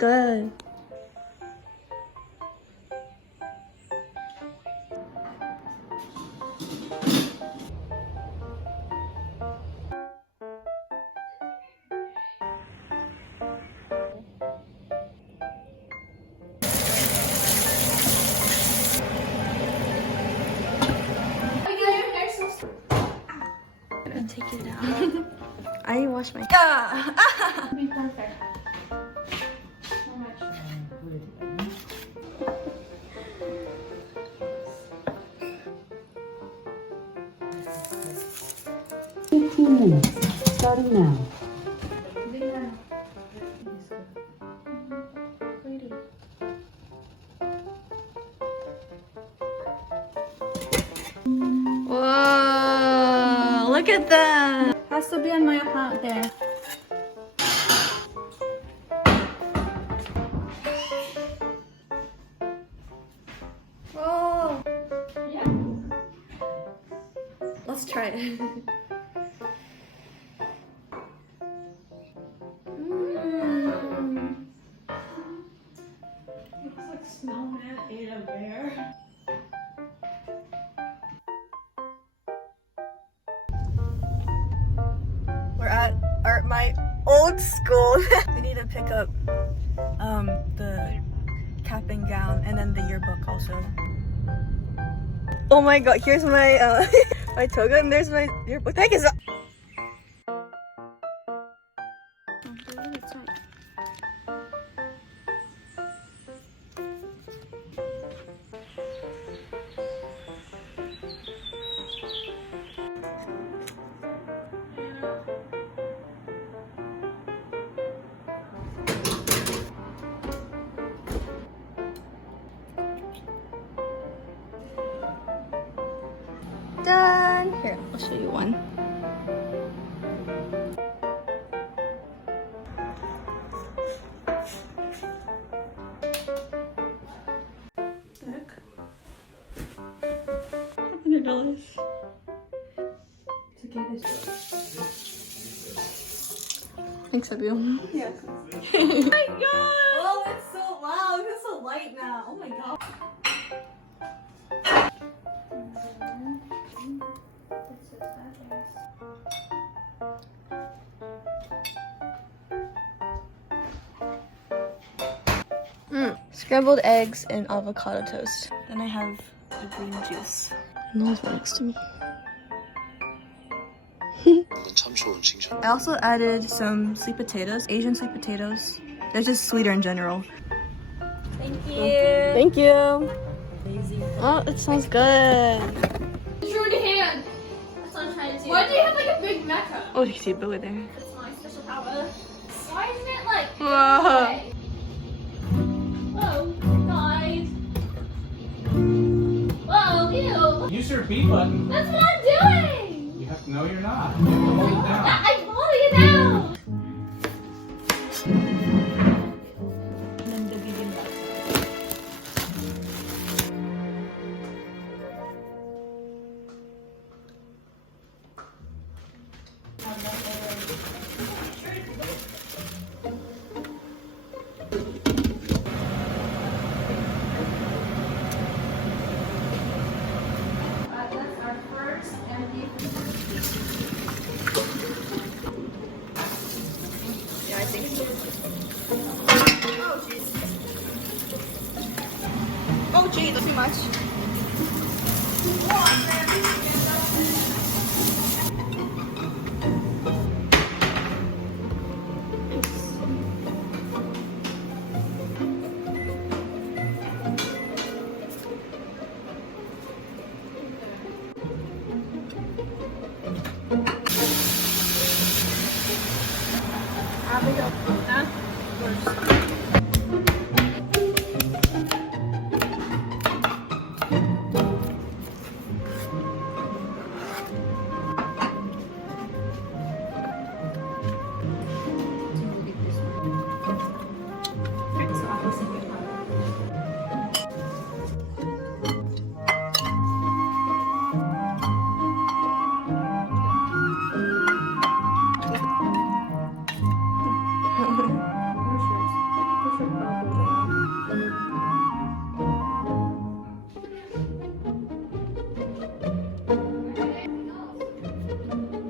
good. Take it out. I didn't wash my. Yeah. Be perfect. How much? 15 minutes, starting now. Whoa! Look at that. Has to be on my account there. Whoa! Yeah. Let's try it. Looks like snowman ate a bear. We're at my old school. We need to pick up the cap and gown and then the yearbook also. Oh my god, here's my my toga and there's my yearbook. Thank you so. Done. Here, I'll show you one. $100. Thanks, Abiel. Yeah. Oh my god! Oh, it's so wow! It feels so light now. Oh my god. Scrambled eggs and avocado toast. Then I have the green juice. And those right next to me. I also added some sweet potatoes, Asian sweet potatoes. They're just sweeter in general. Thank you. Thank you. Oh, it smells good. Show your hand. That's what I'm trying to do. Why do you have like a big mecca? Oh, you can see a Billy there. That's my special power. Why isn't it like? Whoa. Whoa, guys. Whoa, ew. Use your B button. That's what I'm doing. You have to know you're not. You have to hold it down. I'm holding it down. That's our first empty. Yeah, I think so. Oh, jeez. Oh, jeez, that's too much.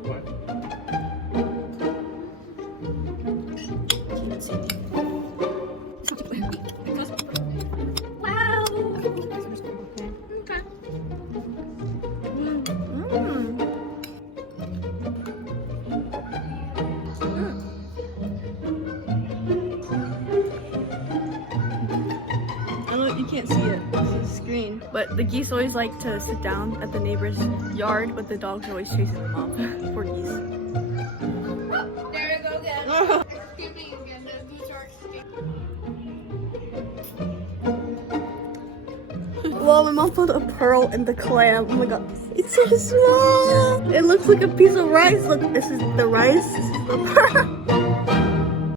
What? Wow. I know you can't see it. This is a screen. But the geese always like to sit down at the neighbor's yard, but the dogs are always chasing them off. Poor geese. There you go again. Escaping again. The geese are escaping. Well, my mom found a pearl in the clam. Oh my god. It's so small. It looks like a piece of rice. Look, this is the rice. This is the pearl.